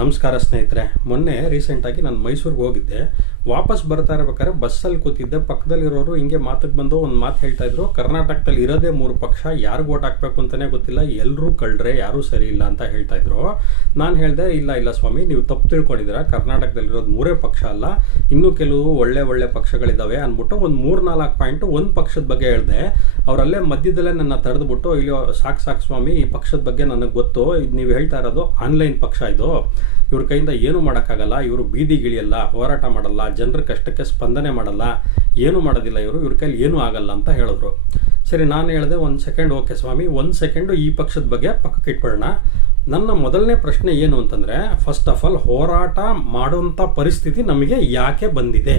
ನಮಸ್ಕಾರ ಸ್ನೇಹಿತರೆ. ಮೊನ್ನೆ ರೀಸೆಂಟಾಗಿ ನಾನು ಮೈಸೂರಿಗೆ ಹೋಗಿದ್ದೆ. ವಾಪಸ್ ಬರ್ತಾ ಇರ್ಬೇಕಾದ್ರೆ ಬಸ್ಸಲ್ಲಿ ಕೂತಿದ್ದೆ. ಪಕ್ಕದಲ್ಲಿರೋರು ಹಿಂಗೆ ಮಾತಿಗೆ ಬಂದು ಒಂದು ಮಾತು ಹೇಳ್ತಾ ಇದ್ರು, ಕರ್ನಾಟಕದಲ್ಲಿ ಇರೋದೇ 3 ಪಕ್ಷ, ಯಾರಿಗೆ ಓಟ್ ಹಾಕಬೇಕು ಅಂತಲೇ ಗೊತ್ತಿಲ್ಲ, ಎಲ್ಲರೂ ಕಳ್ರೆ, ಯಾರೂ ಸರಿ ಇಲ್ಲ ಅಂತ ಹೇಳ್ತಾ ಇದ್ರು. ನಾನು ಹೇಳಿದೆ, ಇಲ್ಲ ಸ್ವಾಮಿ, ನೀವು ತಪ್ಪು ತಿಳ್ಕೊಂಡಿದ್ದೀರಾ, ಕರ್ನಾಟಕದಲ್ಲಿರೋದು 3 ಪಕ್ಷ ಅಲ್ಲ, ಇನ್ನೂ ಕೆಲವು ಒಳ್ಳೆ ಪಕ್ಷಗಳಿದ್ದಾವೆ ಅಂದ್ಬಿಟ್ಟು ಒಂದು 3-4 ಪಾಯಿಂಟ್ ಒಂದು ಪಕ್ಷದ ಬಗ್ಗೆ ಹೇಳಿದೆ. ಅವರಲ್ಲೇ ಮಧ್ಯದಲ್ಲೇ ನನ್ನ ತಡೆದ್ಬಿಟ್ಟು, ಇಲ್ಲಿ ಸಾಕು ಸ್ವಾಮಿ, ಈ ಪಕ್ಷದ ಬಗ್ಗೆ ನನಗೆ ಗೊತ್ತು, ಇದು ನೀವು ಹೇಳ್ತಾ ಇರೋದು ಆನ್ಲೈನ್ ಪಕ್ಷ, ಇದು ಇವ್ರ ಕೈಯಿಂದ ಏನೂ ಮಾಡೋಕ್ಕಾಗಲ್ಲ, ಇವರು ಬೀದಿಗಿಳಿಯಲ್ಲ, ಹೋರಾಟ ಮಾಡಲ್ಲ, ಜನರ ಕಷ್ಟಕ್ಕೆ ಸ್ಪಂದನೆ ಮಾಡಲ್ಲ, ಏನೂ ಮಾಡೋದಿಲ್ಲ, ಇವ್ರ ಕೈಲಿ ಏನೂ ಆಗಲ್ಲ ಅಂತ ಹೇಳಿದ್ರು. ಸರಿ, ನಾನು ಹೇಳಿದೆ, 1 ಸೆಕೆಂಡ್, ಓಕೆ ಸ್ವಾಮಿ, 1 ಸೆಕೆಂಡು ಈ ಪಕ್ಷದ ಬಗ್ಗೆ ಪಕ್ಕಕ್ಕೆ ಇಟ್ಬಿಡೋಣ. ನನ್ನ ಮೊದಲನೇ ಪ್ರಶ್ನೆ ಏನು ಅಂತಂದರೆ, ಫಸ್ಟ್ ಆಫ್ ಆಲ್ ಹೋರಾಟ ಮಾಡುವಂಥ ಪರಿಸ್ಥಿತಿ ನಮಗೆ ಯಾಕೆ ಬಂದಿದೆ?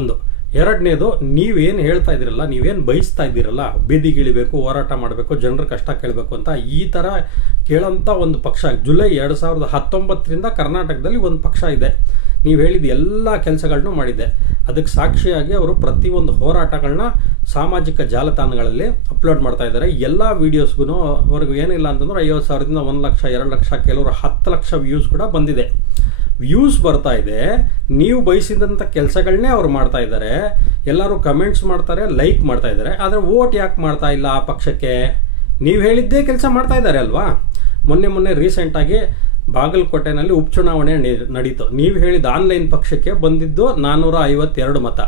ಒಂದು. ಎರಡನೇದು, ನೀವೇನು ಹೇಳ್ತಾ ಇದ್ದೀರಲ್ಲ, ನೀವೇನು ಬಯಸ್ತಾ ಇದ್ದೀರಲ್ಲ, ಬೀದಿಗಿಳಿಬೇಕು, ಹೋರಾಟ ಮಾಡಬೇಕು, ಜನರ ಕಷ್ಟ ಕೇಳಬೇಕು ಅಂತ, ಈ ಥರ ಕೇಳೋಂಥ ಒಂದು ಪಕ್ಷ ಜುಲೈ 2019ರಿಂದ ಕರ್ನಾಟಕದಲ್ಲಿ ಒಂದು ಪಕ್ಷ ಇದೆ. ನೀವು ಹೇಳಿದ ಎಲ್ಲ ಕೆಲಸಗಳನ್ನೂ ಮಾಡಿದೆ. ಅದಕ್ಕೆ ಸಾಕ್ಷಿಯಾಗಿ ಅವರು ಪ್ರತಿಯೊಂದು ಹೋರಾಟಗಳನ್ನ ಸಾಮಾಜಿಕ ಜಾಲತಾಣಗಳಲ್ಲಿ ಅಪ್ಲೋಡ್ ಮಾಡ್ತಾ ಇದ್ದಾರೆ. ಎಲ್ಲ ವೀಡಿಯೋಸ್ಗೂ ಅವ್ರಿಗೆ ಏನಿಲ್ಲ ಅಂತಂದ್ರೆ 50,000ದಿಂದ 1 ಲಕ್ಷ, 2 ಲಕ್ಷ, ಕೆಲವರು 10 ಲಕ್ಷ ವ್ಯೂಸ್ ಕೂಡ ಬಂದಿದೆ. ವ್ಯೂಸ್ ಬರ್ತಾ ಇದೆ, ನೀವು ಬಯಸಿದಂಥ ಕೆಲಸಗಳನ್ನೇ ಅವ್ರು ಮಾಡ್ತಾ ಇದ್ದಾರೆ, ಎಲ್ಲರೂ ಕಮೆಂಟ್ಸ್ ಮಾಡ್ತಾರೆ, ಲೈಕ್ ಮಾಡ್ತಾ ಇದ್ದಾರೆ. ಆದರೆ ವೋಟ್ ಯಾಕೆ ಮಾಡ್ತಾ ಇಲ್ಲ ಆ ಪಕ್ಷಕ್ಕೆ? ನೀವು ಹೇಳಿದ್ದೇ ಕೆಲಸ ಮಾಡ್ತಾ ಇದ್ದಾರೆ ಅಲ್ವಾ? ಮೊನ್ನೆ ರೀಸೆಂಟಾಗಿ ಬಾಗಲಕೋಟೆನಲ್ಲಿ ಉಪಚುನಾವಣೆ ನಡೀತು. ನೀವು ಹೇಳಿದ ಆನ್ಲೈನ್ ಪಕ್ಷಕ್ಕೆ ಬಂದಿದ್ದು 452 ಮತ,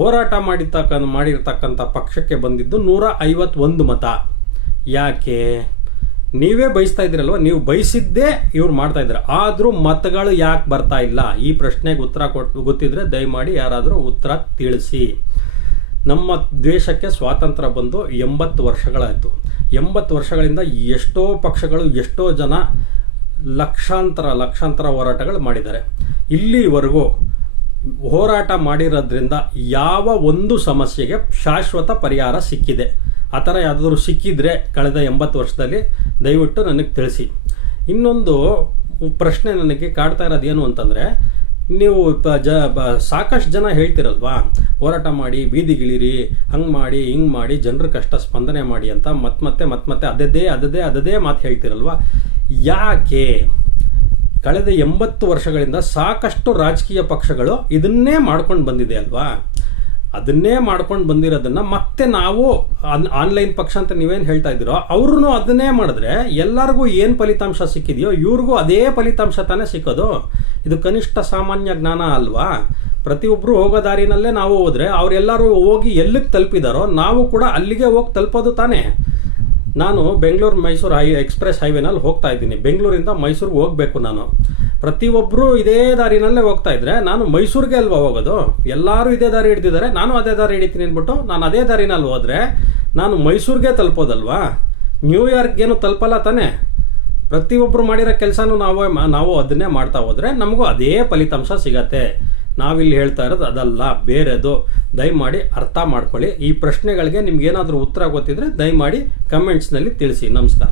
ಹೋರಾಟ ಮಾಡಿರ್ತಕ್ಕಂಥ ಪಕ್ಷಕ್ಕೆ ಬಂದಿದ್ದು 151 ಮತ. ಯಾಕೆ? ನೀವೇ ಬಯಸ್ತಾ ಇದ್ದೀರಲ್ವ, ನೀವು ಬಯಸಿದ್ದೇ ಇವ್ರು ಮಾಡ್ತಾ ಇದ್ದಾರೆ, ಆದರೂ ಮತಗಳು ಯಾಕೆ ಬರ್ತಾ ಇಲ್ಲ? ಈ ಪ್ರಶ್ನೆಗೆ ಉತ್ತರ ಗೊತ್ತಿದ್ರೆ ದಯಮಾಡಿ ಯಾರಾದರೂ ಉತ್ತರ ತಿಳಿಸಿ. ನಮ್ಮ ದೇಶಕ್ಕೆ ಸ್ವಾತಂತ್ರ್ಯ ಬಂದು 80 ವರ್ಷಗಳಾಯಿತು. 80 ವರ್ಷಗಳಿಂದ ಎಷ್ಟೋ ಪಕ್ಷಗಳು, ಎಷ್ಟೋ ಜನ ಲಕ್ಷಾಂತರ ಹೋರಾಟಗಳು ಮಾಡಿದ್ದಾರೆ. ಇಲ್ಲಿವರೆಗೂ ಹೋರಾಟ ಮಾಡಿರೋದ್ರಿಂದ ಯಾವ ಒಂದು ಸಮಸ್ಯೆಗೆ ಶಾಶ್ವತ ಪರಿಹಾರ ಸಿಕ್ಕಿದೆ? ಆ ಥರ ಯಾವುದಾದ್ರೂ ಸಿಕ್ಕಿದ್ರೆ ಕಳೆದ 80 ವರ್ಷದಲ್ಲಿ ದಯವಿಟ್ಟು ನನಗೆ ತಿಳಿಸಿ. ಇನ್ನೊಂದು ಪ್ರಶ್ನೆ ನನಗೆ ಕಾಡ್ತಾ ಇರೋದು ಏನು ಅಂತಂದರೆ, ನೀವು ಸಾಕಷ್ಟು ಜನ ಹೇಳ್ತಿರಲ್ವಾ, ಹೋರಾಟ ಮಾಡಿ, ಬೀದಿಗಿಳಿರಿ, ಹಂಗೆ ಮಾಡಿ, ಹಿಂಗೆ ಮಾಡಿ, ಜನರ ಕಷ್ಟ ಸ್ಪಂದನೆ ಮಾಡಿ ಅಂತ ಮತ್ತೆ ಅದೇ ಮಾತು ಹೇಳ್ತಿರಲ್ವಾ? ಯಾಕೆ? ಕಳೆದ 80 ವರ್ಷಗಳಿಂದ ಸಾಕಷ್ಟು ರಾಜಕೀಯ ಪಕ್ಷಗಳು ಇದನ್ನೇ ಮಾಡ್ಕೊಂಡು ಬಂದಿದೆ ಅಲ್ವಾ? ಅದನ್ನೇ ಮಾಡ್ಕೊಂಡು ಬಂದಿರೋದನ್ನು ಮತ್ತೆ ನಾವು ಆನ್ಲೈನ್ ಪಕ್ಷ ಅಂತ ನೀವೇನು ಹೇಳ್ತಾ ಇದ್ದೀರೋ, ಅವ್ರೂ ಅದನ್ನೇ ಮಾಡಿದ್ರೆ ಎಲ್ಲರಿಗೂ ಏನು ಫಲಿತಾಂಶ ಸಿಕ್ಕಿದೆಯೋ ಇವ್ರಿಗೂ ಅದೇ ಫಲಿತಾಂಶ ತಾನೇ ಸಿಕ್ಕೋದು. ಇದು ಕನಿಷ್ಠ ಸಾಮಾನ್ಯ ಜ್ಞಾನ ಅಲ್ವಾ? ಪ್ರತಿಯೊಬ್ಬರು ಹೋಗೋ ದಾರಿನಲ್ಲೇ ನಾವು ಹೋದರೆ ಅವರೆಲ್ಲರೂ ಹೋಗಿ ಎಲ್ಲಿಗೆ ತಲುಪಿದಾರೋ ನಾವು ಕೂಡ ಅಲ್ಲಿಗೆ ಹೋಗಿ ತಲುಪೋದು ತಾನೇ. ನಾನು ಮೈಸೂರು ಎಕ್ಸ್ಪ್ರೆಸ್ ಹೈವೇನಲ್ಲಿ ಹೋಗ್ತಾ ಇದ್ದೀನಿ. ಬೆಂಗಳೂರಿಂದ ಮೈಸೂರಿಗೆ ಹೋಗಬೇಕು. ನಾನು ಪ್ರತಿಯೊಬ್ಬರು ಇದೇ ದಾರಿನಲ್ಲೇ ಹೋಗ್ತಾ ಇದ್ರೆ ನಾನು ಮೈಸೂರಿಗೆ ಅಲ್ವಾ ಹೋಗೋದು? ಎಲ್ಲರೂ ಇದೇ ದಾರಿ ಹಿಡಿದಿದ್ದಾರೆ, ನಾನು ಅದೇ ದಾರಿ ಹಿಡಿತೀನಿ ಅಂದ್ಬಿಟ್ಟು ನಾನು ಅದೇ ದಾರಿನಲ್ಲಿ ಹೋದರೆ ನಾನು ಮೈಸೂರಿಗೆ ತಲುಪೋದಲ್ವಾ? ನ್ಯೂಯಾರ್ಕ್ಗೇನು ತಲುಪಲ್ಲ ತಾನೇ? ಪ್ರತಿಯೊಬ್ಬರು ಮಾಡಿರೋ ಕೆಲಸನೂ ನಾವು ಅದನ್ನೇ ಮಾಡ್ತಾ ಹೋದರೆ ನಮಗೂ ಅದೇ ಫಲಿತಾಂಶ ಸಿಗತ್ತೆ. ನಾವಿಲ್ಲಿ ಹೇಳ್ತಾ ಇರೋದು ಅದಲ್ಲ, ಬೇರೆದು. ದಯಮಾಡಿ ಅರ್ಥ ಮಾಡ್ಕೊಳ್ಳಿ. ಈ ಪ್ರಶ್ನೆಗಳಿಗೆ ನಿಮ್ಗೇನಾದರೂ ಉತ್ತರ ಗೊತ್ತಿದ್ರೆ ದಯಮಾಡಿ ಕಮೆಂಟ್ಸ್ನಲ್ಲಿ ತಿಳಿಸಿ. ನಮಸ್ಕಾರ.